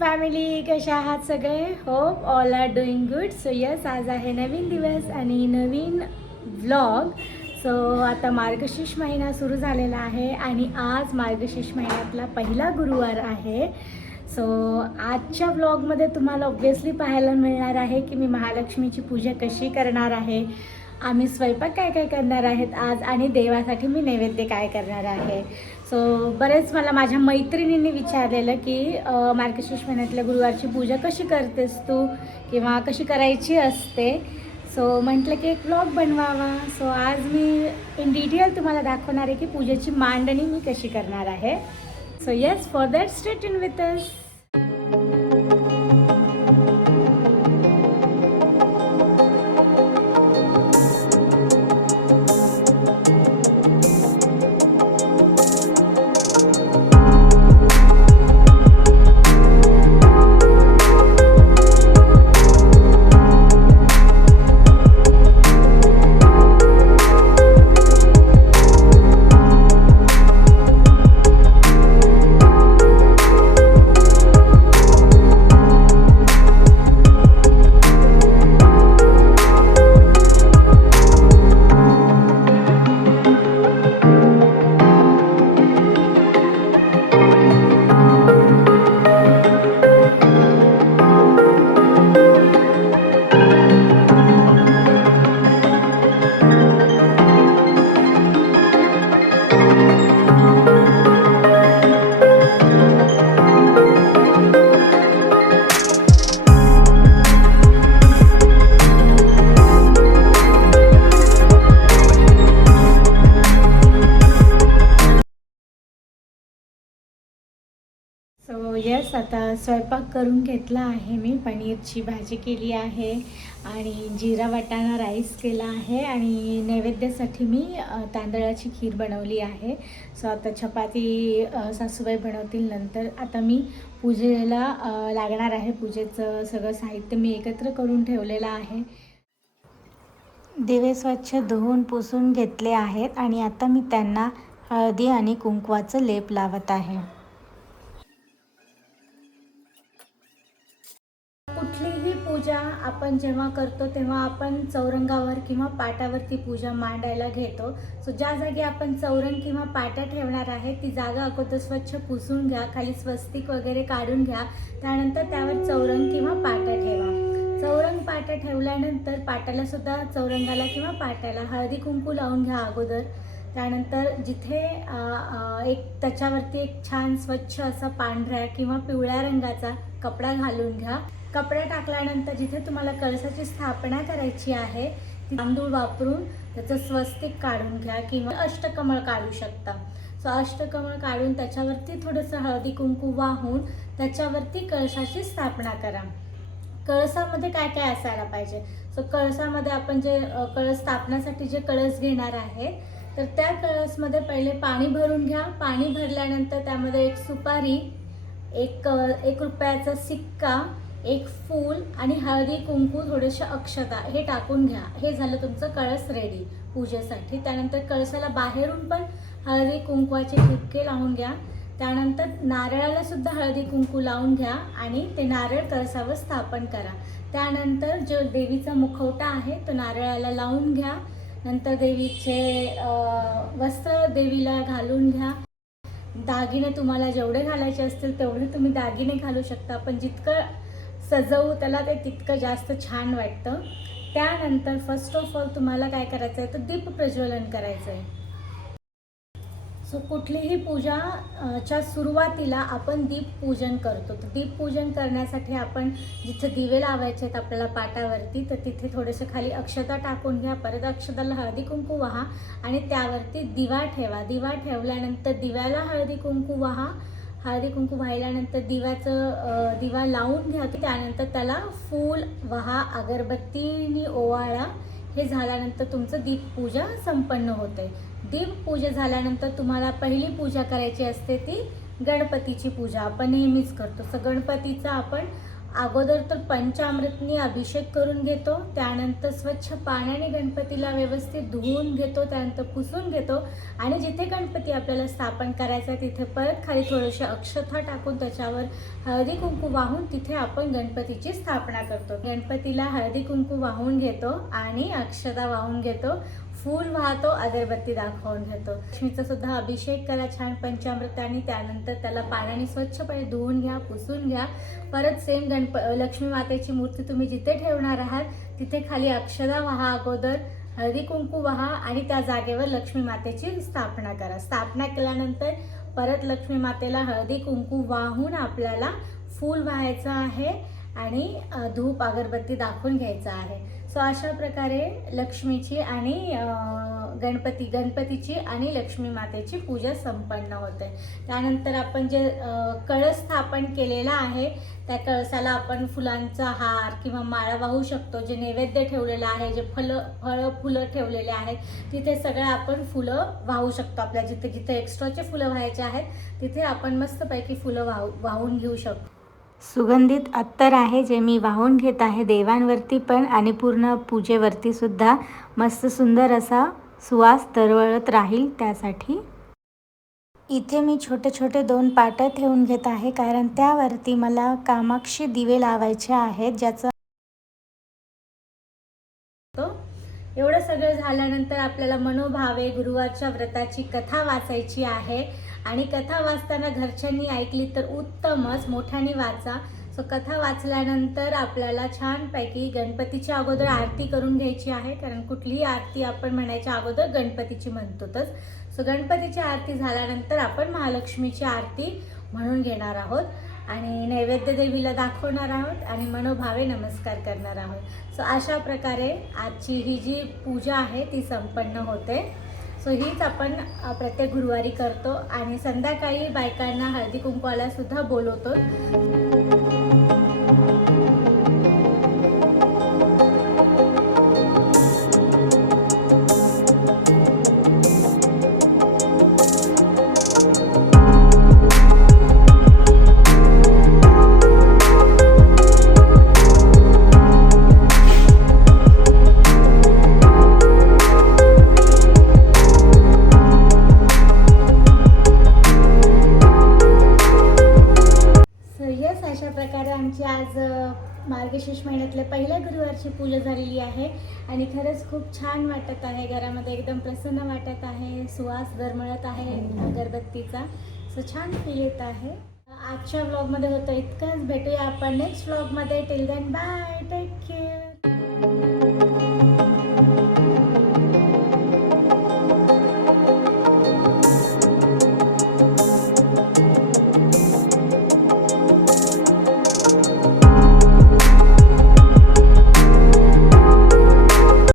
Family कशा आहात सगळे? Hope all are doing good so yes आज आहे नवीन दिवस आणि नवीन व्लॉग सो आता मार्गशीर्ष महिना सुरू झालेला आहे आणि आज मार्गशीर्ष महिन्यातला पहिला गुरुवार आहे. सो आजच्या व्लॉगमध्ये तुम्हाला ऑब्व्हियसली पाहायला मिळणार आहे की मी महालक्ष्मीची पूजा कशी करणार आहे. आम्ही स्वयंपाक काय काय करणार आहेत आज आणि देवासाठी मी नैवेद्य काय करणार आहे. सो बरेच मला माझ्या मैत्रिणींनी विचारलेलं की मार्गशीर्ष महिन्यातल्या गुरुवारची पूजा कशी करतेस तू? किंवा कशी करायची असते? सो म्हटलं की एक ब्लॉग बनवावा. सो आज मी इन डिटेल तुम्हाला दाखवणार आहे की पूजेची मांडणी मी कशी करणार आहे. So yes for that stay in with us आता स्वयंपाक करून घेतला आहे मी. पनीरची भाजी केली आहे आणि जिरा वाटाणा राईस केला आहे आणि नैवेद्यासाठी मी तांदळाची खीर बनवली आहे. सो आता चपाती सासूबाई बनवतील नंतर. आता मी पूजेला लागणार आहे. पूजेचं सगळं साहित्य मी एकत्र करून ठेवलेलं आहे. दिवे स्वच्छ धुवून पुसून घेतले आहेत आणि आता मी त्यांना हळदी आणि कुंकवाचं लेप लावत आहे. आपण जेव्हा करतो तेव्हा आपण चौरंगावर किंवा पाटावरती पूजा मांडायला घेतो. सो ज्या जागी आपण चौरंग किंवा पाट्या ठेवणार आहे ती जागा अगोदर स्वच्छ पुसून घ्या खाली स्वस्तिक वगैरे काढून घ्या. त्यानंतर त्यावर चौरंग किंवा पाट्या ठेवा. चौरंग पाट्या ठेवल्यानंतर पाटाला सुद्धा चौरंगाला किंवा पाट्याला हळदी कुंकू लावून घ्या अगोदर. त्यानंतर जिथे एक त्याच्यावरती एक छान स्वच्छ असा पांढऱ्या किंवा पिवळ्या रंगाचा कपडा घालून घ्या. कपडा टाकल्यानंतर जिथे तुम्हाला कळसाची स्थापना करायची आहे तांदूळ वापरून त्याचं स्वस्तिक काढून घ्या किंवा अष्टकमळ काढू शकता. सो अष्टकमळ काढून त्याच्यावरती थोडंसं हळदी कुंकू वाहून त्याच्यावरती कळसाची स्थापना करा. कळसामध्ये काय काय असायला पाहिजे? सो कळसामध्ये आपण जे कळस स्थापण्यासाठी जे कळस घेणार आहे तर त्या कळसमध्ये पहिले पाणी भरून घ्या. पाणी भरल्यानंतर त्यामध्ये एक सुपारी एक एक रुपयाचा सिक्का एक फूल आणि हळदी कुंकू थोडेसे अक्षता हे टाकून घ्या. हे झालं तुमचं कळस रेडी पूजेसाठी. त्यानंतर कळसाला बाहेरून पण हळदी कुंकवाचे ठिपके लावून घ्या. त्यानंतर नारळाला सुद्धा हळदी कुंकू लावून घ्या आणि ते नारळ कळसावर स्थापन करा. त्यानंतर जो देवीचा मुखवटा आहे तो नारळाला लावून घ्या. नंतर देवीचे वस्त्र देवीला घालून घ्या. दागिने तुम्हाला जेवढे घालायचे असतील तेवढे तुम्ही दागिने घालू शकता. पण जितकं सजवू त्याला ते तितकं जास्त छान वाटतं. त्यानंतर फर्स्ट ऑफ ऑल तुम्हाला काय करायचं आहे तर दीप प्रज्वलन करायचं आहे सो कुठलीही पूजा च्या सुरुवातीला आपण दीप पूजन करतो. तर दीप पूजन करण्यासाठी आपण जिथे दिवे लावायचे आहेत आपल्याला पाटावरती तर तिथे थोडेसे खाली अक्षता टाकून घ्या. परत अक्षताला हळदी कुंकू वाहा आणि त्यावरती दिवा ठेवा. दिवा ठेवल्यानंतर दिव्याला हळदी कुंकू वाहा. हळदी कुंकू वाहिल्यानंतर दिव्याचं दिवा लावून घ्या त्यानंतर त्याला फूल वाहा अगरबत्तीनी ओवाळा. हे झाल्यानंतर तुमचं दीपपूजा संपन्न होते दीपपूजा झाल्यानंतर तुम्हाला पहिली पूजा करायची असते ती गणपतीची पूजा. आपण नेहमीच करतो. सो गणपतीचा आपण अगोदर तर पंचामृतनी अभिषेक करून घेतो त्यानंतर स्वच्छ पाण्याने गणपतीला व्यवस्थित धुवून घेतो त्यानंतर पुसून घेतो आणि जिथे गणपती आपल्याला स्थापन करायचा आहे तिथे परत खाली थोडेसे अक्षथा टाकून त्याच्यावर हळदी कुंकू वाहून तिथे आपण गणपतीची स्थापना करतो. गणपतीला हळदी कुंकू वाहून घेतो आणि अक्षता वाहून घेतो. फूल वाहतो अगरबत्ती दाखवून घेतो. लक्ष्मीचा सुद्धा अभिषेक करा छान पंचामृताने त्यानंतर त्याला पाण्याने स्वच्छपणे धुवून घ्या पुसून घ्या. परत सेम गणप लक्ष्मी मातेची मूर्ती तुम्ही जिथे ठेवणार आहात तिथे खाली अक्षदा वाहा अगोदर हळदी कुंकू वाहा आणि त्या जागेवर लक्ष्मी मातेची स्थापना करा. स्थापना केल्यानंतर परत लक्ष्मी मातेला हळदी कुंकू वाहून आपल्याला फूल व्हायचं आहे आणि धूप अगरबत्ती दाखवून घ्यायचं आहे. सो अशा प्रकारे लक्ष्मीची आणि गणपती गणपतीची आणि लक्ष्मी मातेची पूजा संपन्न होते. त्यानंतर आपण जे कळस स्थापन केलेला आहे त्या कळसाला आपण फुलांचा हार किंवा माळा वाहू शकतो जे नैवेद्य ठेवलेलं आहे जे फलं फळं फुलं ठेवलेले आहेत तिथे सगळं आपण फुलं वाहू शकतो. आपल्या जिथे जिथे एक्स्ट्राचे फुलं व्हायचे आहेत तिथे आपण मस्तपैकी फुलं वाहू वाहून घेऊ शकतो. सुगंधित अत्तर आहे जे मी वाहून घेत आहे देवांवरती पण आणि पूर्ण पूजेवरती सुद्धा. मस्त सुंदर असा सुवास दरवळत राहील त्यासाठी. इथे मी छोटे छोटे दोन पाटं ठेवून घेत आहे कारण त्यावरती मला कामाक्षी दिवे लावायचे आहेत ज्याचं एवढं सगळं झाल्यानंतर आपल्याला मनोभावे गुरुवारच्या व्रताची कथा वाचायची आहे. आणि कथा वाचताना घरच्यांनी ऐकली तर उत्तमच. मोठ्याने वाचा. सो कथा वाचल्यानंतर आपल्याला छानपैकी गणपतीच्या अगोदर आरती करून घ्यायची आहे. कारण कुठलीही आरती आपण म्हणायच्या अगोदर गणपतीची म्हणतोच सो गणपतीची आरती झाल्यानंतर आपण महालक्ष्मीची आरती म्हणून घेणार आहोत. आणि नैवेद्य देवीला दाखवणार आहोत आणि मनोभावे नमस्कार करणार आहोत. सो अशा प्रकारे आजची ही जी पूजा आहे ती संपन्न होते. सो हीच आपण प्रत्येक गुरुवारी करतो आणि संध्याकाळी बायकांना हळदी कुंकवाला सुद्धा बोलवतो. अशी पूजा झालेली आहे. आणि खरंच खूप छान वाटत आहे. घरामध्ये एकदम प्रसन्न वाटत आहे. सुवास दरमळत आहे अगरबत्तीचा. सो छान फील येत आहे. आजच्या व्लॉगमध्ये होतं इतकंच. भेटूया आपण next व्लॉगमध्ये till then bye take care